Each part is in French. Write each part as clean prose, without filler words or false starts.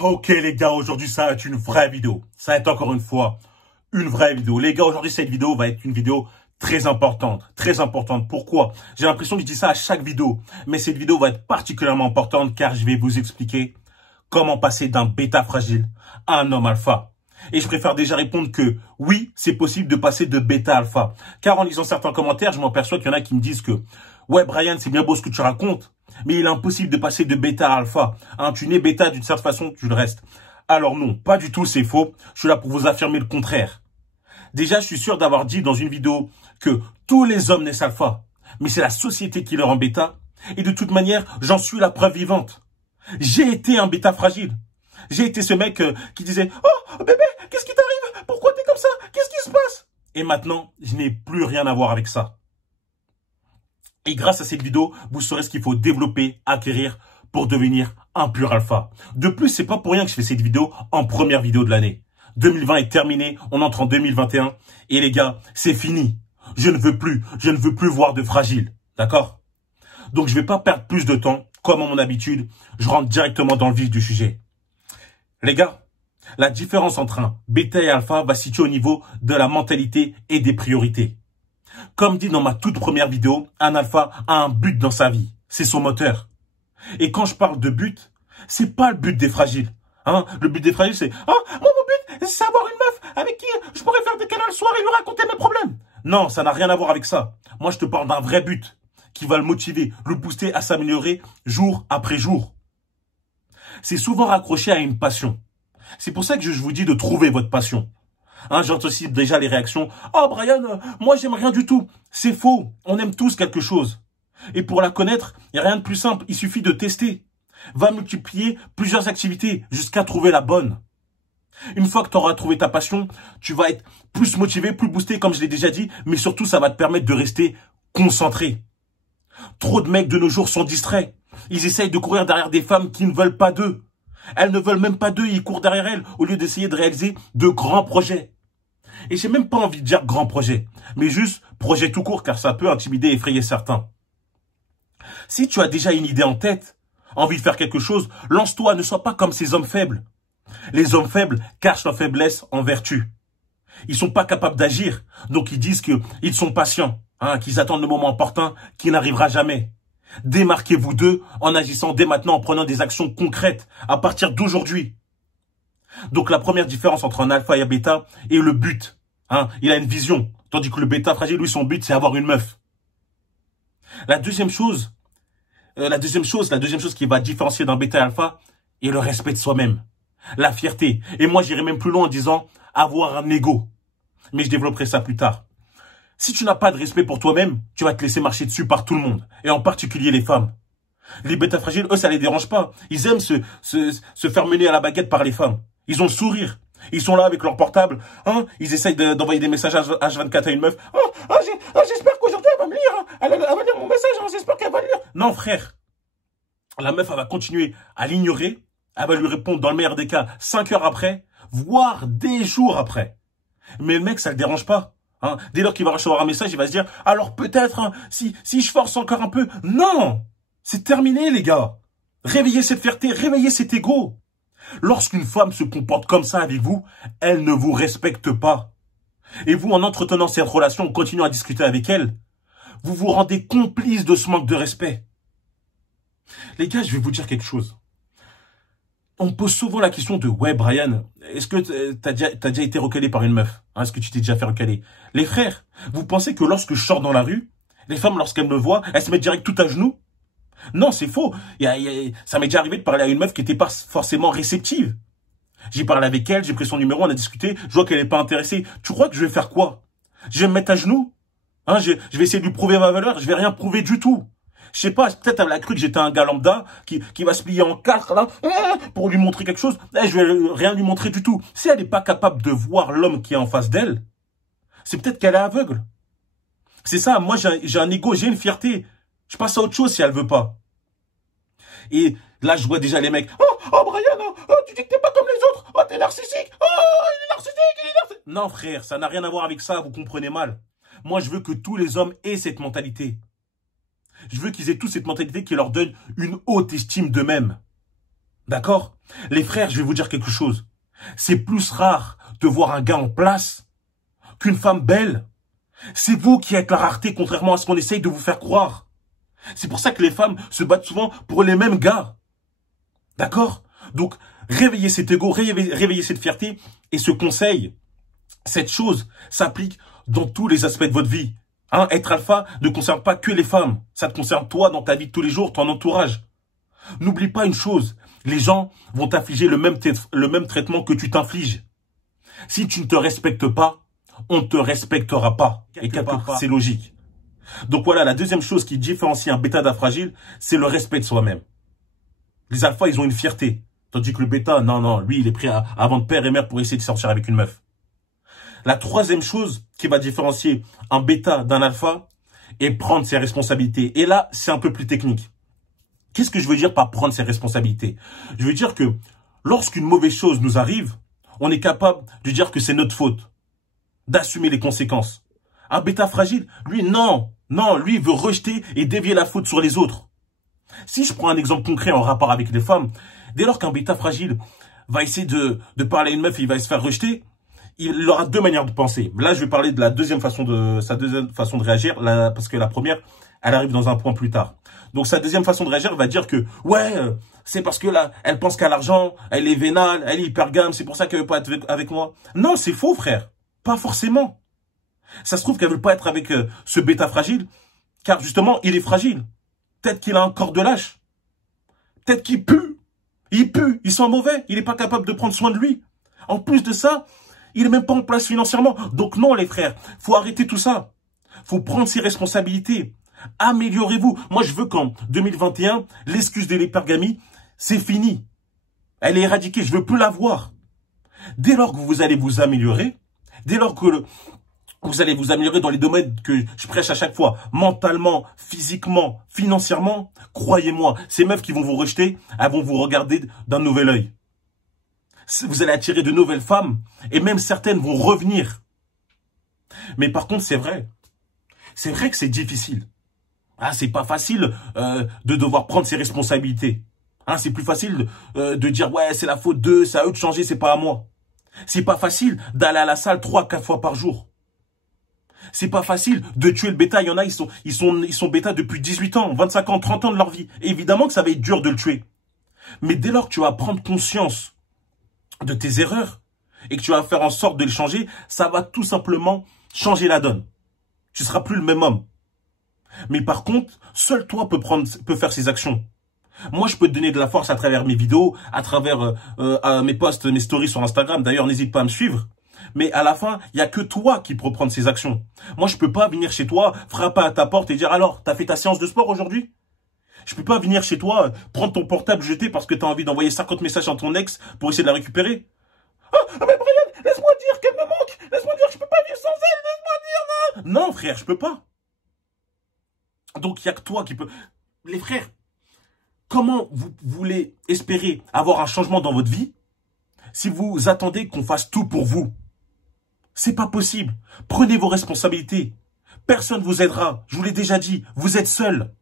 Ok les gars, aujourd'hui ça va être une vraie vidéo. Ça va être encore une fois une vraie vidéo. Les gars, aujourd'hui cette vidéo va être une vidéo très importante. Très importante. Pourquoi? J'ai l'impression que je dis ça à chaque vidéo. Mais cette vidéo va être particulièrement importante car je vais vous expliquer comment passer d'un bêta fragile à un homme alpha. Et je préfère déjà répondre que oui, c'est possible de passer de bêta à alpha. Car en lisant certains commentaires, je m'aperçois qu'il y en a qui me disent que ouais Brian, c'est bien beau ce que tu racontes, mais il est impossible de passer de bêta à alpha. Hein, tu nais bêta d'une certaine façon, tu le restes. Alors non, pas du tout, c'est faux. Je suis là pour vous affirmer le contraire. Déjà, je suis sûr d'avoir dit dans une vidéo que tous les hommes naissent alpha, mais c'est la société qui leur rend bêta. Et de toute manière, j'en suis la preuve vivante. J'ai été un bêta fragile. J'ai été ce mec qui disait « Oh, bébé, qu'est-ce qui t'arrive? Pourquoi t'es comme ça? Qu'est-ce qui se passe ?» Et maintenant, je n'ai plus rien à voir avec ça. Et grâce à cette vidéo, vous saurez ce qu'il faut développer, acquérir pour devenir un pur alpha. De plus, c'est pas pour rien que je fais cette vidéo en première vidéo de l'année. 2020 est terminé, on entre en 2021. Et les gars, c'est fini. Je ne veux plus voir de fragile. D'accord? Donc, je vais pas perdre plus de temps. Comme à mon habitude, je rentre directement dans le vif du sujet. Les gars, la différence entre un bêta et alpha va se situer au niveau de la mentalité et des priorités. Comme dit dans ma toute première vidéo, un alpha a un but dans sa vie. C'est son moteur. Et quand je parle de but, c'est pas le but des fragiles. Hein? Le but des fragiles, c'est « Oh, mon but, c'est avoir une meuf avec qui je pourrais faire des câlins le soir et lui raconter mes problèmes. » Non, ça n'a rien à voir avec ça. Moi, je te parle d'un vrai but qui va le motiver, le booster à s'améliorer jour après jour. C'est souvent raccroché à une passion. C'est pour ça que je vous dis de trouver votre passion. Hein, j'entends aussi déjà les réactions. « Oh Brian, moi j'aime rien du tout. » C'est faux. On aime tous quelque chose. Et pour la connaître, il n'y a rien de plus simple. Il suffit de tester. Va multiplier plusieurs activités jusqu'à trouver la bonne. Une fois que tu auras trouvé ta passion, tu vas être plus motivé, plus boosté, comme je l'ai déjà dit. Mais surtout, ça va te permettre de rester concentré. Trop de mecs de nos jours sont distraits. Ils essayent de courir derrière des femmes qui ne veulent pas d'eux. Elles ne veulent même pas d'eux, ils courent derrière elles au lieu d'essayer de réaliser de grands projets. Et j'ai même pas envie de dire grands projets, mais juste projet tout court car ça peut intimider et effrayer certains. Si tu as déjà une idée en tête, envie de faire quelque chose, lance-toi, ne sois pas comme ces hommes faibles. Les hommes faibles cachent leur faiblesse en vertu. Ils sont pas capables d'agir, donc ils disent qu'ils sont patients, hein, qu'ils attendent le moment opportun qui n'arrivera jamais. Démarquez-vous d'eux en agissant dès maintenant, en prenant des actions concrètes à partir d'aujourd'hui. Donc la première différence entre un alpha et un bêta est le but. Hein, il a une vision, tandis que le bêta fragile, lui, son but, c'est avoir une meuf. La deuxième chose qui va différencier d'un bêta et alpha est le respect de soi-même, la fierté. Et moi, j'irai même plus loin en disant avoir un ego. Mais je développerai ça plus tard. Si tu n'as pas de respect pour toi-même, tu vas te laisser marcher dessus par tout le monde, et en particulier les femmes. Les bêta fragiles, eux, ça les dérange pas. Ils aiment se faire mener à la baguette par les femmes. Ils ont le sourire. Ils sont là avec leur portable. Hein, ils essayent d'envoyer des messages H24 à une meuf. J'espère qu'aujourd'hui elle va me lire. Hein. Elle va lire mon message. Hein. J'espère qu'elle va le lire. Non, frère. La meuf, elle va continuer à l'ignorer. Elle va lui répondre, dans le meilleur des cas, 5 heures après, voire des jours après. Mais le mec, ça le dérange pas. Hein. Dès lors qu'il va recevoir un message, il va se dire, alors peut-être, hein, si je force encore un peu. Non! C'est terminé, les gars. Réveillez cette fierté, réveillez cet ego. Lorsqu'une femme se comporte comme ça avec vous, elle ne vous respecte pas. Et vous, en entretenant cette relation, en continuant à discuter avec elle, vous vous rendez complice de ce manque de respect. Les gars, je vais vous dire quelque chose. On me pose souvent la question de « Ouais, Brian, est-ce que t'as déjà été recalé par une meuf? Hein, est-ce que tu t'es déjà fait recaler ?» Les frères, vous pensez que lorsque je sors dans la rue, les femmes, lorsqu'elles me voient, elles se mettent direct tout à genoux? Non, c'est faux. Ça m'est déjà arrivé de parler à une meuf qui n'était pas forcément réceptive. J'ai parlé avec elle, j'ai pris son numéro, on a discuté, je vois qu'elle n'est pas intéressée. Tu crois que je vais faire quoi? Je vais me mettre à genoux? Hein, je vais essayer de lui prouver ma valeur? Je vais rien prouver du tout. Je sais pas, peut-être elle a cru que j'étais un gars lambda qui va se plier en quatre là, pour lui montrer quelque chose. Je vais rien lui montrer du tout. Si elle n'est pas capable de voir l'homme qui est en face d'elle, c'est peut-être qu'elle est aveugle. C'est ça, moi j'ai un ego, j'ai une fierté. Je passe à autre chose si elle veut pas. Et là, je vois déjà les mecs. Oh Brian, tu dis que t'es pas comme les autres. Oh, t'es narcissique. Oh, il est narcissique, il est narcissique. Non, frère, ça n'a rien à voir avec ça, vous comprenez mal. Moi, je veux que tous les hommes aient cette mentalité. Je veux qu'ils aient tous cette mentalité qui leur donne une haute estime d'eux-mêmes. D'accord? Les frères, je vais vous dire quelque chose. C'est plus rare de voir un gars en place qu'une femme belle. C'est vous qui êtes la rareté, contrairement à ce qu'on essaye de vous faire croire. C'est pour ça que les femmes se battent souvent pour les mêmes gars. D'accord? Donc, réveillez cet ego, réveillez cette fierté. Et ce conseil, cette chose s'applique dans tous les aspects de votre vie. Hein, être alpha ne concerne pas que les femmes. Ça te concerne toi dans ta vie de tous les jours, ton entourage. N'oublie pas une chose. Les gens vont t'infliger le même traitement que tu t'infliges. Si tu ne te respectes pas, on ne te respectera pas. Et quelque part, c'est logique. Donc voilà, la deuxième chose qui différencie un bêta d'un fragile, c'est le respect de soi-même. Les alphas, ils ont une fierté. Tandis que le bêta, non, lui, il est prêt à vendre père et mère pour essayer de sortir avec une meuf. La troisième chose qui va différencier un bêta d'un alpha est prendre ses responsabilités. Et là, c'est un peu plus technique. Qu'est-ce que je veux dire par prendre ses responsabilités? Je veux dire que lorsqu'une mauvaise chose nous arrive, on est capable de dire que c'est notre faute, d'assumer les conséquences. Un bêta fragile, lui, non, lui, il veut rejeter et dévier la faute sur les autres. Si je prends un exemple concret en rapport avec les femmes, dès lors qu'un bêta fragile va essayer de parler à une meuf et il va se faire rejeter, il aura deux manières de penser. Là, je vais parler de sa deuxième façon de réagir, parce que la première, elle arrive dans un point plus tard. Donc, sa deuxième façon de réagir va dire que, ouais, c'est parce que là, elle pense qu'à l'argent, elle est vénale, elle est hypergame, c'est pour ça qu'elle veut pas être avec moi. Non, c'est faux, frère. Pas forcément. Ça se trouve qu'elle veut pas être avec ce bêta fragile, car justement, il est fragile. Peut-être qu'il a un corps de lâche. Peut-être qu'il pue. Il pue, il sent mauvais, il n'est pas capable de prendre soin de lui. En plus de ça, il n'est même pas en place financièrement. Donc non, les frères, faut arrêter tout ça. Faut prendre ses responsabilités. Améliorez-vous. Moi, je veux qu'en 2021, l'excuse de l'hypergamie, c'est fini. Elle est éradiquée, je veux plus la voir. Dès lors que vous allez vous améliorer, dès lors que vous allez vous améliorer dans les domaines que je prêche à chaque fois, mentalement, physiquement, financièrement, croyez-moi, ces meufs qui vont vous rejeter, elles vont vous regarder d'un nouvel œil. Vous allez attirer de nouvelles femmes, et même certaines vont revenir. Mais par contre, c'est vrai que c'est difficile. Ah, c'est pas facile de devoir prendre ses responsabilités. Hein, c'est plus facile de dire, ouais, c'est la faute d'eux, c'est à eux de changer, c'est pas à moi. C'est pas facile d'aller à la salle 3-4 fois par jour. C'est pas facile de tuer le bêta. Il y en a, ils sont bêta depuis 18 ans, 25 ans, 30 ans de leur vie. Et évidemment que ça va être dur de le tuer. Mais dès lors que tu vas prendre conscience de tes erreurs et que tu vas faire en sorte de les changer, ça va tout simplement changer la donne. Tu seras plus le même homme. Mais par contre, seul toi peut faire ces actions. Moi, je peux te donner de la force à travers mes vidéos, à travers mes posts, mes stories sur Instagram. D'ailleurs, n'hésite pas à me suivre. Mais à la fin, il n'y a que toi qui peux prendre ces actions. Moi, je peux pas venir chez toi, frapper à ta porte et dire « Alors, t'as fait ta séance de sport aujourd'hui ?» Je peux pas venir chez toi, prendre ton portable jeté parce que t'as envie d'envoyer 50 messages à ton ex pour essayer de la récupérer. « Ah, mais Brian, laisse-moi dire qu'elle me manque. Laisse-moi dire que je peux pas vivre sans elle. Laisse-moi dire, non. » Non, frère, je peux pas. Donc, il n'y a que toi qui peux... Les frères, comment vous voulez espérer avoir un changement dans votre vie si vous attendez qu'on fasse tout pour vous? C'est pas possible. Prenez vos responsabilités. Personne ne vous aidera. Je vous l'ai déjà dit. Vous êtes seul.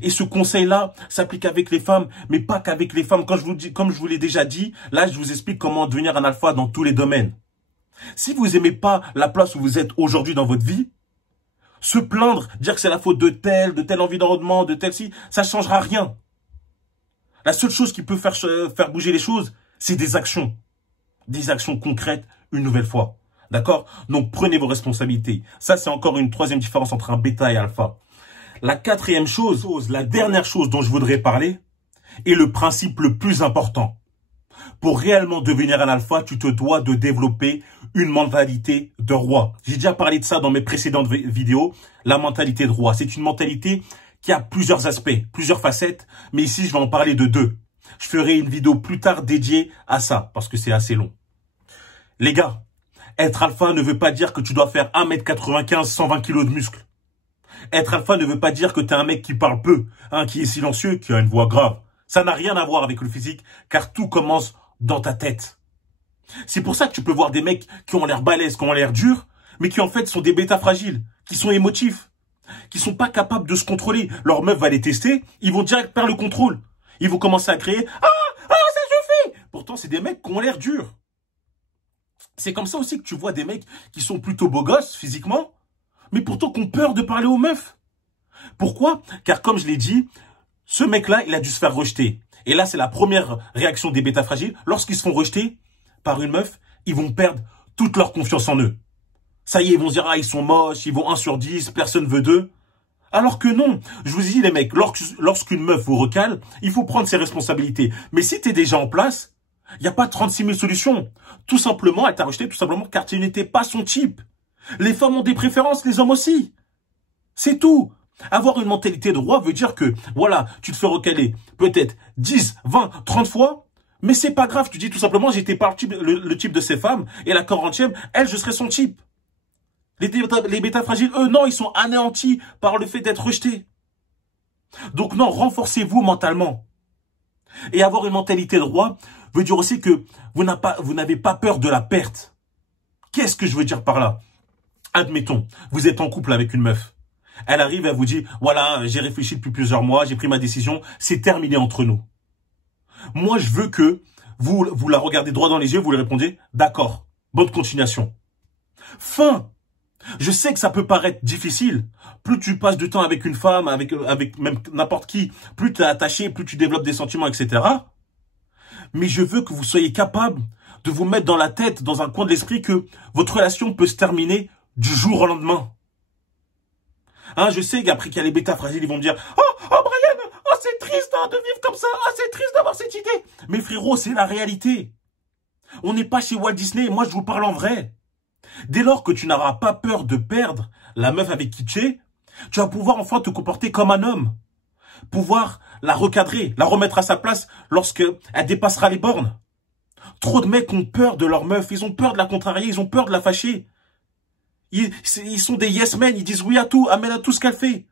Et ce conseil-là s'applique avec les femmes, mais pas qu'avec les femmes. Comme je vous l'ai déjà dit, là, je vous explique comment devenir un alpha dans tous les domaines. Si vous aimez pas la place où vous êtes aujourd'hui dans votre vie, se plaindre, dire que c'est la faute de tel environnement, de tel ci, ça ne changera rien. La seule chose qui peut faire bouger les choses, c'est des actions. Des actions concrètes, une nouvelle fois. D'accord? Donc, prenez vos responsabilités. Ça, c'est encore une troisième différence entre un bêta et alpha. La quatrième chose, la dernière chose dont je voudrais parler, est le principe le plus important. Pour réellement devenir un alpha, tu te dois de développer une mentalité de roi. J'ai déjà parlé de ça dans mes précédentes vidéos. La mentalité de roi, c'est une mentalité qui a plusieurs aspects, plusieurs facettes. Mais ici, je vais en parler de deux. Je ferai une vidéo plus tard dédiée à ça, parce que c'est assez long. Les gars, être alpha ne veut pas dire que tu dois faire 1m95, 120 kg de muscles. Être alpha ne veut pas dire que tu es un mec qui parle peu, qui est silencieux, qui a une voix grave. Ça n'a rien à voir avec le physique, car tout commence dans ta tête. C'est pour ça que tu peux voir des mecs qui ont l'air balèzes, qui ont l'air durs, mais qui en fait sont des bêtas fragiles, qui sont émotifs, qui sont pas capables de se contrôler. Leur meuf va les tester, ils vont direct perdre le contrôle. Ils vont commencer à crier « Ah, ça suffit !» Pourtant, c'est des mecs qui ont l'air durs. C'est comme ça aussi que tu vois des mecs qui sont plutôt beaux gosses physiquement, mais pourtant qui ont peur de parler aux meufs. Pourquoi? Car comme je l'ai dit, ce mec-là, il a dû se faire rejeter. Et là, c'est la première réaction des bêtas fragiles. Lorsqu'ils se font rejeter par une meuf, ils vont perdre toute leur confiance en eux. Ça y est, ils vont se dire « Ah, ils sont moches, ils vont 1 sur 10, personne veut d'eux. » Alors que non, je vous dis les mecs, lorsqu'une meuf vous recale, il faut prendre ses responsabilités. Mais si tu es déjà en place, il n'y a pas 36 000 solutions. Tout simplement, elle t'a rejeté tout simplement car tu n'étais pas son type. Les femmes ont des préférences, les hommes aussi. C'est tout. Avoir une mentalité de roi veut dire que, voilà, tu te fais recaler peut-être 10, 20, 30 fois, mais c'est pas grave. Tu dis tout simplement, j'étais pas le type de ces femmes, et la 40e, elle, je serai son type. Les bêtas fragiles, eux, non, ils sont anéantis par le fait d'être rejetés. Donc non, renforcez-vous mentalement. Et avoir une mentalité de roi veut dire aussi que vous n'avez pas peur de la perte. Qu'est-ce que je veux dire par là? Admettons, vous êtes en couple avec une meuf. Elle arrive, elle vous dit, voilà, j'ai réfléchi depuis plusieurs mois, j'ai pris ma décision, c'est terminé entre nous. Moi, je veux que vous la regardez droit dans les yeux, vous lui répondez, d'accord, bonne continuation. Fin. Je sais que ça peut paraître difficile. Plus tu passes du temps avec une femme, avec même n'importe qui, plus tu es attaché, plus tu développes des sentiments, etc. Mais je veux que vous soyez capable de vous mettre dans la tête, dans un coin de l'esprit, que votre relation peut se terminer du jour au lendemain. Hein, je sais qu'après qu'il y a les bêtas fragiles, ils vont me dire « Oh, Brian, oh, c'est triste hein, de vivre comme ça, oh, c'est triste d'avoir cette idée. » Mais frérot, c'est la réalité. On n'est pas chez Walt Disney, moi je vous parle en vrai. Dès lors que tu n'auras pas peur de perdre la meuf avec qui tu es, tu vas pouvoir enfin te comporter comme un homme. Pouvoir la recadrer, la remettre à sa place lorsqu'elle dépassera les bornes. Trop de mecs ont peur de leur meuf, ils ont peur de la contrarier, ils ont peur de la fâcher. Ils sont des yes men, ils disent oui à tout, amène à tout ce qu'elle fait.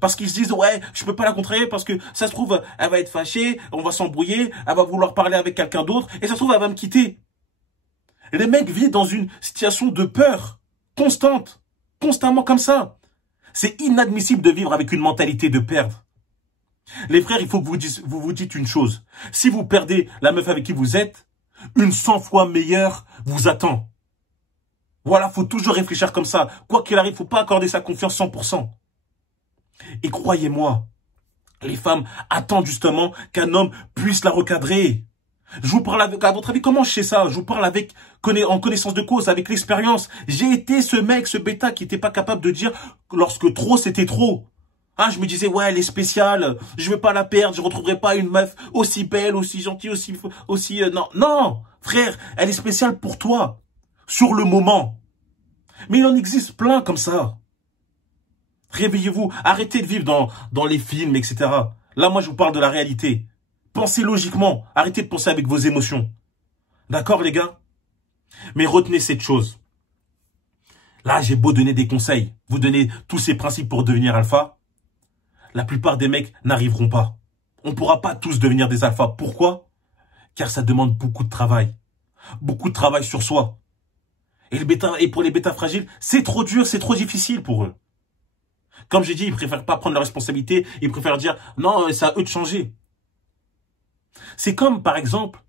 Parce qu'ils se disent, ouais, je peux pas la contrarier parce que ça se trouve, elle va être fâchée, on va s'embrouiller, elle va vouloir parler avec quelqu'un d'autre, et ça se trouve, elle va me quitter. Les mecs vivent dans une situation de peur constante, constamment comme ça. C'est inadmissible de vivre avec une mentalité de perdre. Les frères, il faut que vous vous dites une chose. Si vous perdez la meuf avec qui vous êtes, une 100 fois meilleure vous attend. Voilà, faut toujours réfléchir comme ça. Quoi qu'il arrive, faut pas accorder sa confiance 100%. Et croyez-moi, les femmes attendent justement qu'un homme puisse la recadrer. Je vous parle avec, à votre avis, comment je sais ça? Je vous parle en connaissance de cause, avec l'expérience. J'ai été ce mec, ce bêta qui n'était pas capable de dire lorsque trop, c'était trop. Ah, je me disais, ouais, elle est spéciale, je vais pas la perdre, je retrouverai pas une meuf aussi belle, aussi gentille, non, non, frère, elle est spéciale pour toi. Sur le moment. Mais il en existe plein comme ça. Réveillez-vous. Arrêtez de vivre dans les films, etc. Là, moi, je vous parle de la réalité. Pensez logiquement. Arrêtez de penser avec vos émotions. D'accord, les gars? Mais retenez cette chose. Là, j'ai beau donner des conseils, vous donner tous ces principes pour devenir alpha. La plupart des mecs n'arriveront pas. On ne pourra pas tous devenir des alphas. Pourquoi? Car ça demande beaucoup de travail. Beaucoup de travail sur soi. Et pour les bêtas fragiles, c'est trop dur, c'est trop difficile pour eux. Comme j'ai dit, ils préfèrent pas prendre la responsabilité, ils préfèrent dire non, c'est à eux de changer. C'est comme, par exemple,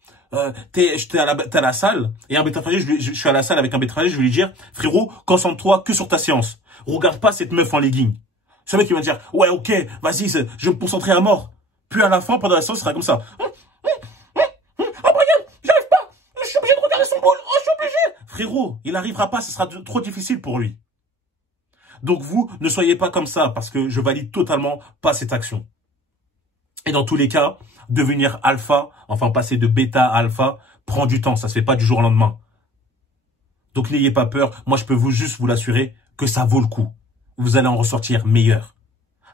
t'es à la salle, et un bêta fragile, je suis à la salle avec un bêta fragile, je vais lui dire, frérot, concentre-toi que sur ta séance. Regarde pas cette meuf en legging. Ce mec qui va dire, ouais, ok, vas-y, je vais me concentrer à mort. Puis à la fin, pendant la séance, il sera comme ça. Frérot, il n'arrivera pas, ce sera trop difficile pour lui. Donc vous, ne soyez pas comme ça, parce que je valide totalement pas cette action. Et dans tous les cas, devenir alpha, enfin passer de bêta à alpha, prend du temps, ça se fait pas du jour au lendemain. Donc n'ayez pas peur, moi je peux juste vous l'assurer que ça vaut le coup. Vous allez en ressortir meilleur.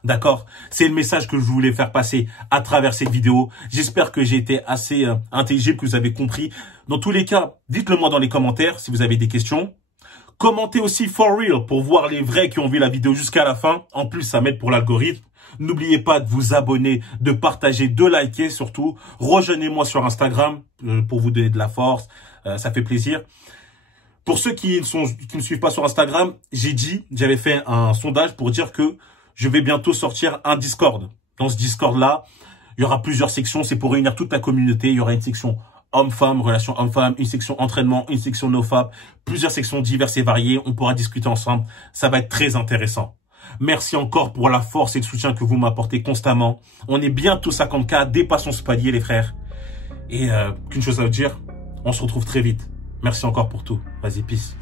D'accord? C'est le message que je voulais faire passer à travers cette vidéo. J'espère que j'ai été assez intelligible, que vous avez compris. Dans tous les cas, dites-le moi dans les commentaires si vous avez des questions. Commentez aussi for real pour voir les vrais qui ont vu la vidéo jusqu'à la fin. En plus, ça m'aide pour l'algorithme. N'oubliez pas de vous abonner, de partager, de liker surtout. Rejoignez-moi sur Instagram pour vous donner de la force. Ça fait plaisir. Pour ceux qui ne suivent pas sur Instagram, j'avais fait un sondage pour dire que je vais bientôt sortir un Discord. Dans ce Discord-là, Il y aura plusieurs sections. C'est pour réunir toute la communauté. Il y aura une section homme-femme, relation homme-femme, une section entraînement, une section nofap, plusieurs sections diverses et variées. On pourra discuter ensemble. Ça va être très intéressant. Merci encore pour la force et le soutien que vous m'apportez constamment. On est bientôt 50K. Dépassons ce palier, les frères. Et qu'une chose à vous dire, on se retrouve très vite. Merci encore pour tout. Vas-y, peace.